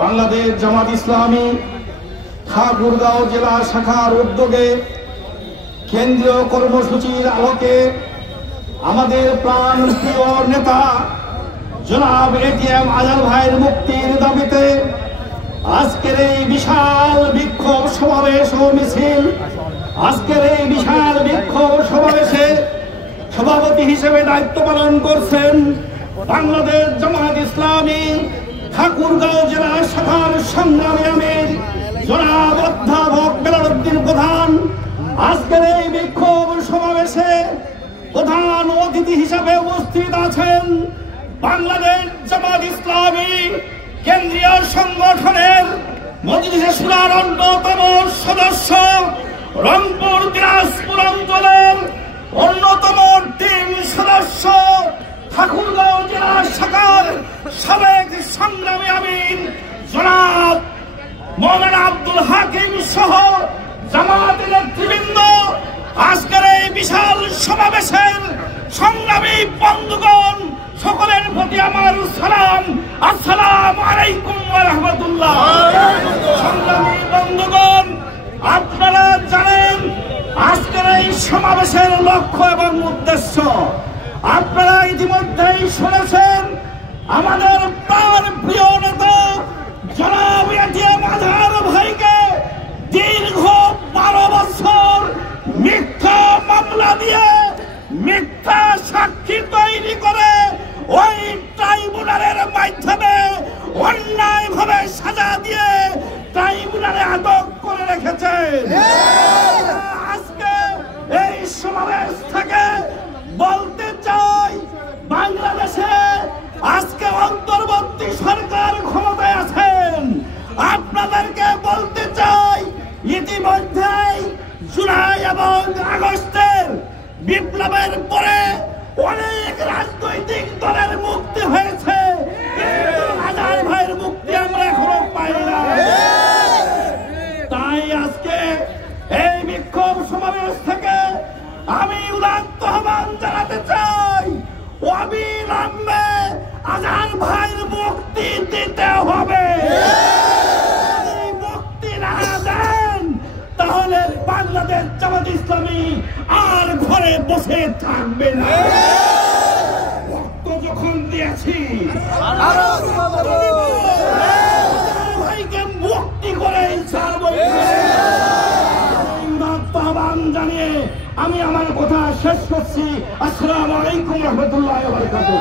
বাংলাদেশ জামাত ইসলামী ঠাকুরগাঁও জেলা শাখার উদ্যোগে কেন্দ্রীয় কর্মসূচির আলোকে আমাদের প্রাণ প্রিয় নেতা জনাব এটিএম আজাদ ভাইয়ের মুক্তির দাবিতে আজকের এই বিশাল বিক্ষোভ সমাবেশ ও মিছিল, আজকের এই বিশাল বিক্ষোভ সমাবেশে সভাপতি হিসেবে দায়িত্ব পালন করছেন বাংলাদেশ জামাত ইসলামী ঠাকুরগাঁও জেলা শাখার সংগ্রামী আমির জনাব অধ্যাপক বেলাল উদ্দিন প্রধান। আজকের এই বিক্ষোভ সমাবেশে প্রধান অতিথি হিসেবে উপস্থিত আছেন বাংলাদেশ জামাত ইসলামী কেন্দ্রীয় সংগঠনের মজলিসে শুরার অন্যতম সদস্য, রংপুর দিনাজপুর অঞ্চলের অন্যতম টিম সদস্য, ঠাকুরগাঁও জেলা শাখার সাবেক সংগ্রামী আমির জনাব মৌলানা আব্দুল হাকিম সহ জামাতের নেতৃবৃন্দ, আজকের এই বিশাল সমাবেশের সংগ্রামী বন্ধুগণ, সকলের প্রতি আমার সালাম, আসসালামু আলাইকুম ওয়া রাহমাতুল্লাহ। সংগ্রামী বন্ধুগণ, আপনারা জানেন আজকের এই সমাবেশের লক্ষ্য এবং উদ্দেশ্য। আপনারা ইতিমধ্যেই শুনেছেন আমাদের প্রাণ প্রিয় নেতা জনাব এটিএম আজাদ ভাইকে দীর্ঘ 12 বছর মিথ্যা মামলা দিয়ে মিথ্যা সাক্ষী তৈরি করে ওই ট্রাইব্যুনালের মাধ্যমে অন্যায়ভাবে সাজা দিয়ে ট্রাইব্যুনালে আটক করে রেখেছে। আজকে এই সমাবেশ থেকে বলতে চাই, বাংলাদেশে আজকে অন্তর্বর্তী সরকার ক্ষমতায় আছেন। আপনাদেরকে বলতে চাই, ইতিমধ্যেই জুলাই এবং আগস্টের বিপ্লবের পরে অনেক রাজনৈতিক দলের মুক্তি হয়েছে, কিন্তু আজাদ ভাইয়ের মুক্তি আমরা এখনো পাই না। তাই আজকে এই বিক্ষোভ সমাবেশ থেকে আমি উদাত্ত আহ্বান জানাতে চাই, অবিলম্বে আজাদ ভাইয়ের মুক্তি দিতে হবে। মুক্তি না দেন তাহলে বাংলাদেশ জামাত ইসলামী আর ঘরে বসে থাকবে না। রক্ত যখন দিয়েছি ভাইকে মুক্তি করে আহ্বান জানিয়ে আমি আমার কথা শেষ করছি। আসসালামু আলাইকুম ওয়া রাহমাতুল্লাহি ওয়া বারাকাতুহু।